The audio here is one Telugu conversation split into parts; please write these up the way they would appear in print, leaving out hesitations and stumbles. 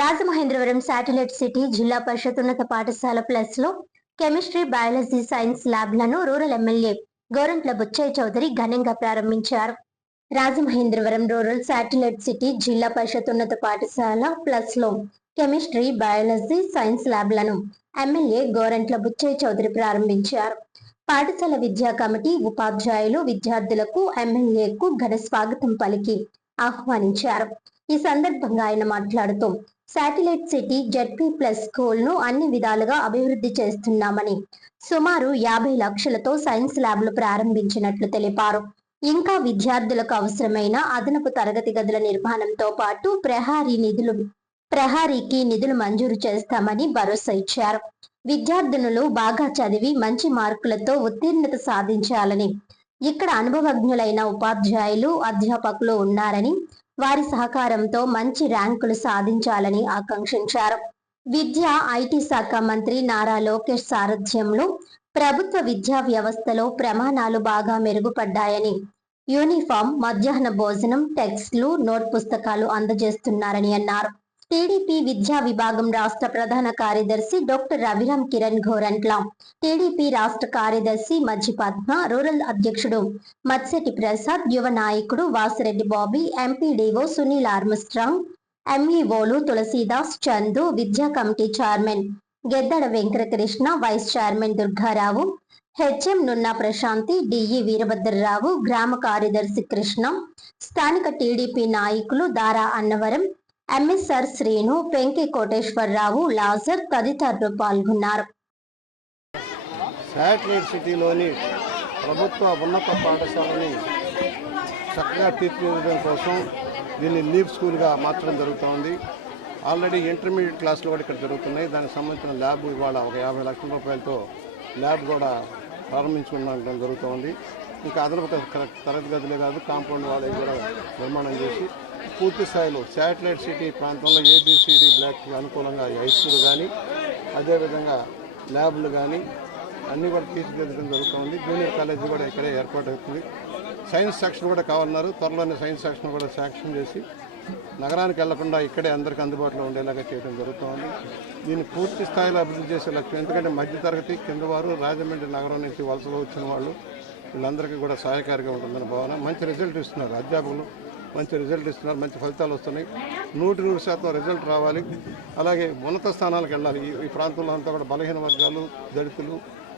రాజమహేంద్రవరం శాటిలైట్ సిటీ జిల్లా పరిషత్ ఉన్నత పాఠశాల ప్లస్ లో కెమిస్ట్రీ, బయాలజీ, సైన్స్ ల్యాబ్లను రూరల్ ఎమ్మెల్యే గోరంట్ల బుచ్చయ్య చౌదరి ఘనంగా ప్రారంభించారు. రాజమహేంద్రవరం రూరల్ శాటిలైట్ సిటీ జిల్లా పరిషత్ ఉన్నత పాఠశాల ప్లస్ లో కెమిస్ట్రీ, బయాలజీ, సైన్స్ ల్యాబ్లను ఎమ్మెల్యే గోరంట్ల బుచ్చయ్య చౌదరి ప్రారంభించారు. పాఠశాల విద్యా కమిటీ, ఉపాధ్యాయులు, విద్యార్థులకు ఎమ్మెల్యేకు ఘన స్వాగతం పలికి ఆహ్వానించారు. ఈ సందర్భంగా ఆయన మాట్లాడుతూ satellite city ZP plus school ను అన్ని విధాలుగా అభివృద్ధి చేస్తున్నామని, సుమారు 50 లక్షలతో సైన్స్ ల్యాబ్లు ప్రారంభించినట్లు తెలిపారు. ఇంకా విద్యార్థులకు అవసరమైన అదనపు తరగతి గదుల నిర్మాణంతో పాటు ప్రహారీకి నిధులు మంజూరు చేస్తామని భరోసా ఇచ్చారు. విద్యార్థినులు బాగా చదివి మంచి మార్కులతో ఉత్తీర్ణత సాధించాలని, ఇక్కడ అనుభవజ్ఞులైన ఉపాధ్యాయులు, అధ్యాపకులు ఉన్నారని, వారి సహకారంతో మంచి ర్యాంకులు సాధించాలని ఆకాంక్షించారు. విద్యా, ఐటీ శాఖ మంత్రి నారా లోకేష్ సారథ్యంలో ప్రభుత్వ విద్యా వ్యవస్థలో ప్రమాణాలు బాగా మెరుగుపడ్డాయని, యూనిఫామ్, మధ్యాహ్న భోజనం, టెక్స్ట్లు, నోట్ పుస్తకాలు అందజేస్తున్నారని అన్నారు. టీడీపీ విద్యా విభాగం రాష్ట్ర ప్రధాన కార్యదర్శి డాక్టర్ రవిరామ్ కిరణ్ గోరంట్ల, టీడీపీ రాష్ట్ర కార్యదర్శి మజ్జి పద్మ, రూరల్ అధ్యక్షుడు మత్సెటి ప్రసాద్, యువ నాయకుడు వాసిరెడ్డి బాబీ, ఎంపీడీఓ సునీల్ ఆర్మ్స్ట్రాంగ్, ఎంఈఓలు తులసీదాస్, చందు, విద్యా committee chairman Geddada Venkatakrishna, vice chairman Durgarao, HM Nunna Prashanthi, DE Veerabhadrarao, గ్రామ కార్యదర్శి కృష్ణ, స్థానిక టీడీపీ నాయకులు దారా అన్నవరం, ఎంఎస్ఆర్ శ్రీను, పెంకి కోటేశ్వరరావు, లాజర్ తదితరులు పాల్గొన్నారు. శాటిలైట్ సిటీలోని ప్రభుత్వ ఉన్నత పాఠశాలని చక్కగా తీర్చిదిద్దడం కోసం దీన్ని లీవ్ స్కూల్గా మార్చడం జరుగుతోంది. ఆల్రెడీ ఇంటర్మీడియట్ క్లాసులు కూడా ఇక్కడ జరుగుతున్నాయి. దానికి సంబంధించిన ల్యాబ్ ఇవాళ ఒక 50 లక్షల రూపాయలతో ల్యాబ్ కూడా ప్రారంభించుకోవడం జరుగుతోంది. ఇంకా అదనపు తరగతి గదులే కాదు, కాంపౌండ్ వాళ్ళకి కూడా నిర్మాణం చేసి పూర్తి స్థాయిలో శాటిలైట్ సిటీ ప్రాంతంలో ఏబిసిడి బ్లాక్కి అనుకూలంగా హై స్కూల్ కానీ, అదేవిధంగా ల్యాబ్లు కానీ అన్నీ కూడా తీర్చిదిద్దడం జరుగుతుంది. జూనియర్ కాలేజీ కూడా ఇక్కడే ఏర్పాటు అవుతుంది. సైన్స్ సెక్షన్ కూడా కావాలన్నారు. త్వరలోనే సైన్స్ సెక్షన్ కూడా శాంక్షన్ చేసి నగరానికి వెళ్లకుండా ఇక్కడే అందరికీ అందుబాటులో ఉండేలాగా చేయడం జరుగుతోంది. దీన్ని పూర్తి స్థాయిలో అభివృద్ధి చేసే లక్ష్యం. ఎందుకంటే మధ్యతరగతి కింద వారు, రాజమండ్రి నగరం నుంచి వలసలో వచ్చిన వాళ్ళు, వీళ్ళందరికీ కూడా సహాయకారిగా ఉంటుందని భావన. మంచి రిజల్ట్ ఇస్తున్నారు అధ్యాపకులు, మంచి రిజల్ట్ ఇస్తున్నారు, మంచి ఫలితాలు వస్తున్నాయి. 100% రిజల్ట్ రావాలి. అలాగే ఉన్నత స్థానాలకు వెళ్ళాలి. ఈ ప్రాంతంలో అంతా కూడా బలహీన వర్గాలు, దళితులు,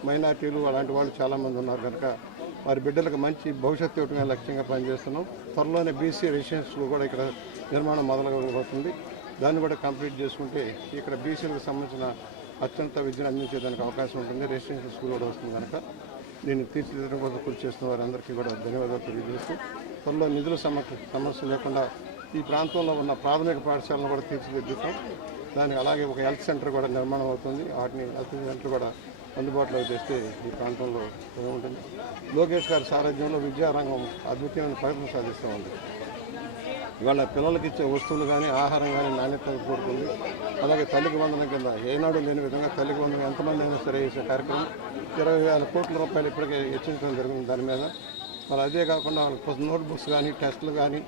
మైనార్టీలు అలాంటి వాళ్ళు చాలామంది ఉన్నారు కనుక వారి బిడ్డలకు మంచి భవిష్యత్తు ఇవ్వడమే లక్ష్యంగా పనిచేస్తున్నాం. త్వరలోనే బీసీ రెసిడెన్షియల్ కూడా ఇక్కడ నిర్మాణం మొదలవబోతుంది. దాన్ని కూడా కంప్లీట్ చేసుకుంటే ఇక్కడ బీసీలకు సంబంధించిన అత్యంత విద్యను అందించేదానికి అవకాశం ఉంటుంది. రెసిడెన్షియల్ స్కూల్ కూడా వస్తుంది కనుక దీన్ని తీర్చిదిద్దడం కోసం కృషి చేస్తున్న వారందరికీ కూడా ధన్యవాదాలు తెలియజేస్తూ, త్వరలో నిధుల సమస్య లేకుండా ఈ ప్రాంతంలో ఉన్న ప్రాథమిక పాఠశాలను కూడా తీర్చిదిద్దుతాం. దానికి అలాగే ఒక హెల్త్ సెంటర్ కూడా నిర్మాణం అవుతుంది. వాటిని హెల్త్ సెంటర్ కూడా అందుబాటులో తెస్తే ఈ ప్రాంతంలో ఉంటుంది. లోకేష్ గారి సారథ్యంలో విద్యారంగం అద్భుతమైన ప్రయత్నం సాధిస్తూ ఉంది. ఇవాళ పిల్లలకి ఇచ్చే వస్తువులు కానీ, ఆహారం కానీ నాణ్యత కోరుతుంది. అలాగే తల్లికి వందనం కింద ఏనాడు లేని విధంగా తల్లికి వందనం ఎంతమంది అయినా సరే చేసే కార్యక్రమం 20,000 కోట్ల రూపాయలు ఇప్పటికే హెచ్చించడం జరిగింది దాని మీద. మరి అదే కాకుండా వాళ్ళకి నోట్బుక్స్ కానీ, టెస్టులు కానీ,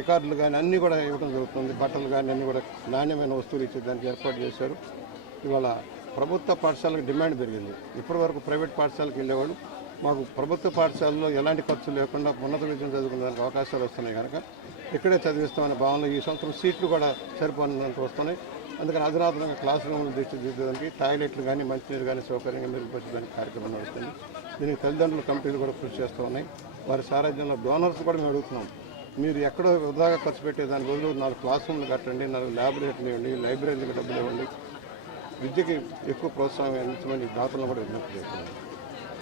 రికార్డులు కానీ అన్నీ కూడా ఇవ్వడం జరుగుతుంది. బట్టలు కానీ అన్నీ కూడా నాణ్యమైన వస్తువులు ఇచ్చేదానికి ఏర్పాటు చేశారు. ఇవాళ ప్రభుత్వ పాఠశాలకు డిమాండ్ పెరిగింది. ఇప్పటి వరకు ప్రైవేట్ పాఠశాలకు వెళ్ళేవాళ్ళు, మాకు ప్రభుత్వ పాఠశాలలో ఎలాంటి ఖర్చు లేకుండా ఉన్నత విద్యను చదువుకునేందుకు అవకాశాలు వస్తున్నాయి కనుక ఇక్కడే చదివిస్తామనే భావనలో ఈ సంవత్సరం సీట్లు కూడా సరిపోనంత వస్తున్నాయి. అందుకని అధునాతనంగా క్లాస్ రూమ్లు తీర్చిదిద్దడానికి, టాయిలెట్లు కానీ, మంచినీరు కానీ సౌకర్యంగా మెరుగుపరచడానికి కార్యక్రమం నడుస్తుంది. దీనికి తల్లిదండ్రుల కమిటీలు కూడా కృషి చేస్తూ ఉన్నాయి. వారి సారథ్యంలో డోనర్స్ కూడా మేము అడుగుతున్నాం. మీరు ఎక్కడో వృధాగా ఖర్చు పెట్టే దాని బదులు 4 క్లాస్ రూమ్లు కట్టండి, 4 ల్యాబొరేటరీలు ఇవ్వండి, లైబ్రరీలకు డబ్బులు ఇవ్వండి, విద్యకి ఎక్కువ ప్రోత్సాహం అందించమని దాతలను కూడా విజ్ఞప్తి చేస్తున్నాం.